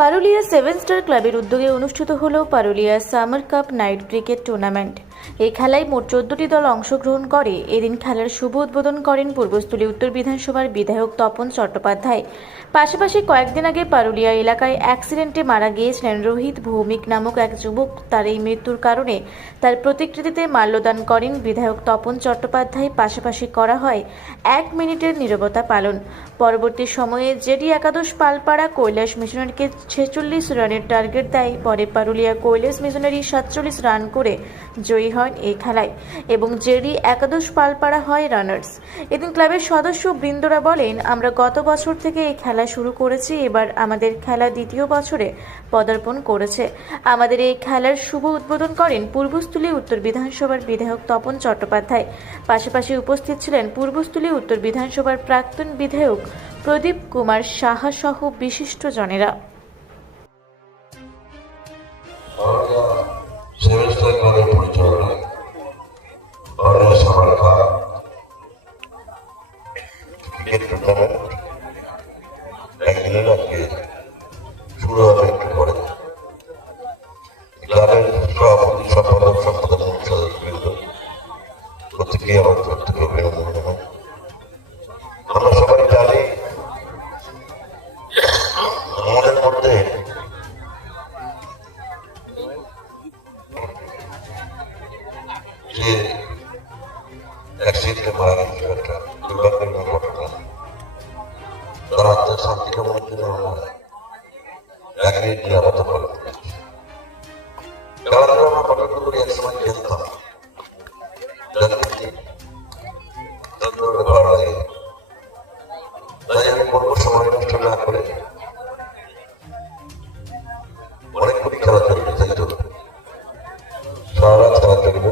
Parulia 7 star ক্লাবের উদ্যোগে অনুষ্ঠিত হল Parulia summer cup night cricket tournament. এই খেলায় মোট 14টি দল অংশগ্রহণ করে। এদিন খেলার শুভ উদ্বোধন করেন পূর্বস্থলী উত্তর বিধানসভার বিধায়ক তপন চট্টোপাধ্যায়। পাশাপাশি কয়েকদিন আগে পারুলিয়া এলাকায় অ্যাক্সিডেন্টে মারা গিয়েছিলেন রোহিত ভৌমিক নামক এক যুবক। তার এই মৃত্যুর কারণে তার প্রতিকৃতিতে মাল্যদান করেন বিধায়ক তপন চট্টোপাধ্যায়। পাশাপাশি করা হয় 1 মিনিটের নীরবতা পালন। পরবর্তী সময়ে জেডি একাদশ পালপাড়া কৈলাস মিশনারিকে 46 রানের টার্গেট দেয়। পরে পারুলিয়া কৈলাস মিশনারি 47 রান করে জয়ী হন এই খেলায় এবং জেডি একাদশ পালপাড়া হয় রানার্স। এদিন ক্লাবের সদস্য বৃন্দরা বলেন, আমরা গত বছর থেকে এই খেলা শুরু করেছি, এবার আমাদের খেলা দ্বিতীয় বছরে পদার্পণ করেছে। আমাদের এই খেলার শুভ উদ্বোধন করেন পূর্বস্থলী উত্তর বিধানসভার বিধায়ক তপন চট্টোপাধ্যায়। পাশাপাশি উপস্থিত ছিলেন পূর্বস্থলী উত্তর বিধানসভার প্রাক্তন বিধায়ক প্রদীপ কুমার সাহা সহ বিশিষ্টজনেরা। আমরা সবাই জানি আমাদের মধ্যে যে অ্যাক্সিডেন্টে মারা গেছে একটা দুর্ভাগ্যজনক ঘটনা, তার আত্মার শান্তি কামনার জন্য আমরা একই নিরাপত্তা পালন করেছি। খেলাধুলা আমরা পছন্দ করি, একসময় খেলতাম, ভালো লাগে। তাই আমি বলবো সময় নষ্ট না করে অনেকগুলি খেলা চলবে, তাই তো সারা রাত খেলা চলবে,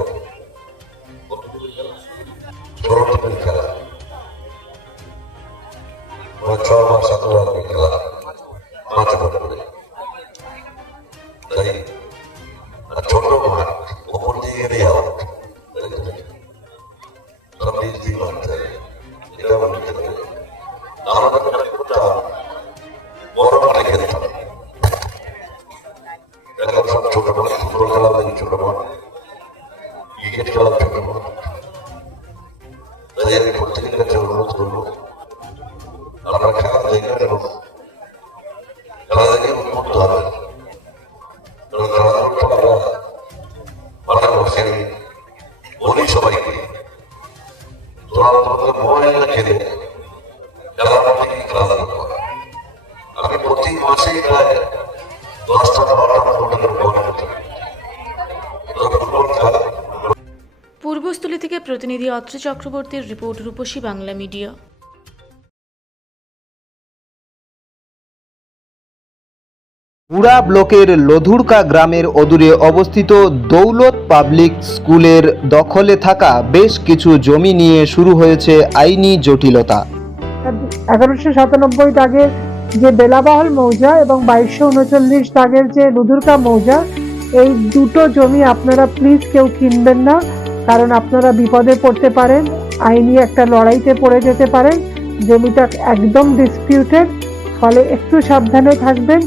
16টি খেলা, 6 মাস 7 রাত খেলা, 5 ওভার করে। তাই ছোট মাঠ ওপর দিয়ে গেলে আউট, সব নিজ দিয়ে মারতে হবে, এটা আমার নিতে হবে। আমরা মনে করতাম বড় মাঠে খেলতাম, এখন সব ছোট মাঠ, ফুটবল খেলা লাগে ছোট মাঠ, ক্রিকেট খেলা ছোট মাঠ। তাই আমি প্রত্যেকের কাছে অনুরোধ করবো, আমরা খেলা দেখবেন এবং খেলা দেখে উন্মুক্ত হবে। খেলাধুলো আমরা ভালোবাসি, আমি বলি সবাইকে, তোরা তোমাকে মোবাইল না খেলে খেলার মধ্যে খেলাধুলো করা। আমি প্রতি মাসেই প্রায় 10টা 12টা ফুটবল খেলা। পূর্বস্থলী থেকে প্রতিনিধি অত্র চক্রবর্তীর রিপোর্ট, রূপসী বাংলা মিডিয়া। পুরা ব্লকের লধুরকা গ্রামের অদূরে অবস্থিত দৌলত পাবলিক স্কুলের দখলে থাকা বেশ কিছু জমি নিয়ে শুরু হয়েছে আইনি জটিলতা। 1197 দাগের যে বেলাবহল মৌজা এবং 2239 দাগের যে লধুরকা মৌজা, এই দুটো জমি আপনারা প্লিজ কেউ কিনবেন না, কারণ আপনারা বিপদে পড়তে পারেন, আইনি একটা লড়াইতে পড়ে যেতে পারেন। জমিটা একদম ডিসপিউটেড, ফলে একটু সাবধানে থাকবেন।